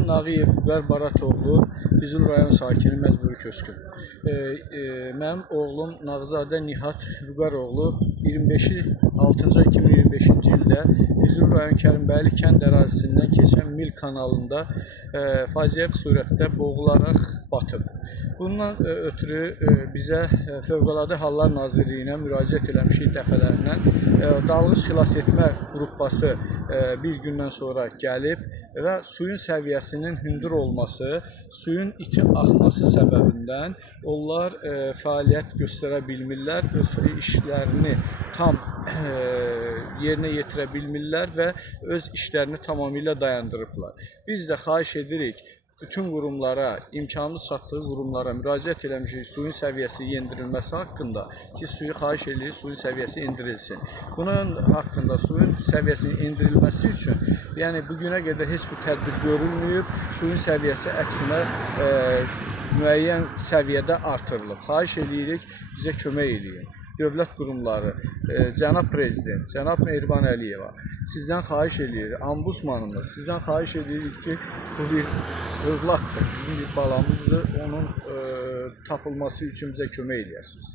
Mən Nağıyev Vüqar Baratoğlu, Füzuli rayon sakini, məcburi köçkün. Mənim oğlum Nağzadə Nihat Vüqar oğlu 25-6 ay 2025-ci ildə Füzuli rayon Kərimbəyli kənd ərazisindən keçən Mil kanalında faciəvi surətdə boğularaq batıb. Bundan ötürü bizə Fövqəladə Hallar Nazirliyinə müraciət eləmişik dəfələrlə. Dalğıc xilas etmə qrupası bir gündən sonra gəlib və suyun səviyyəsinin hündür olması, suyun iti axması səbəbindən onlar fəaliyyət göstərə bilmirlər, öz işlərini tam yerinə yetirə bilmirlər və öz işlərini tamamilə dayandırıblar. Biz də xahiş edirik, bütün qurumlara, imkanımız çatdığı qurumlara müraciət eləmişik suyun səviyyəsi endirilməsi haqqında ki, xahiş edirik, suyun səviyyəsi endirilsin. Bunun haqqında suyun səviyyəsinin endirilməsi üçün, yəni bugünə qədər heç bir tədbir görülməyib, suyun səviyyəsi əksinə müəyyən səviyyədə artırılıb. Xahiş edirik, bizə kömək eləyin. Dövlət qurumları, cənab prezident, cənab Mehriban Əliyeva, sizdən xahiş edirik, Ombudsmanımız, sizdən xahiş edirik ki, bu bir övladdır, bizim bir balamızdır, onun tapılması üçün bizə kömək eləyəsiniz.